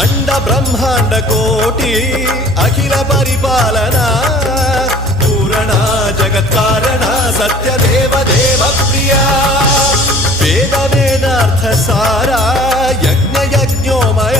అండ బ్రహ్మాండ కోటి అఖిల పరిపాలన పూరణ జగత్కారణ సత్యదేవ దేవ ప్రియ వేద వేదార్థ సారా యజ్ఞ యజ్ఞోమయ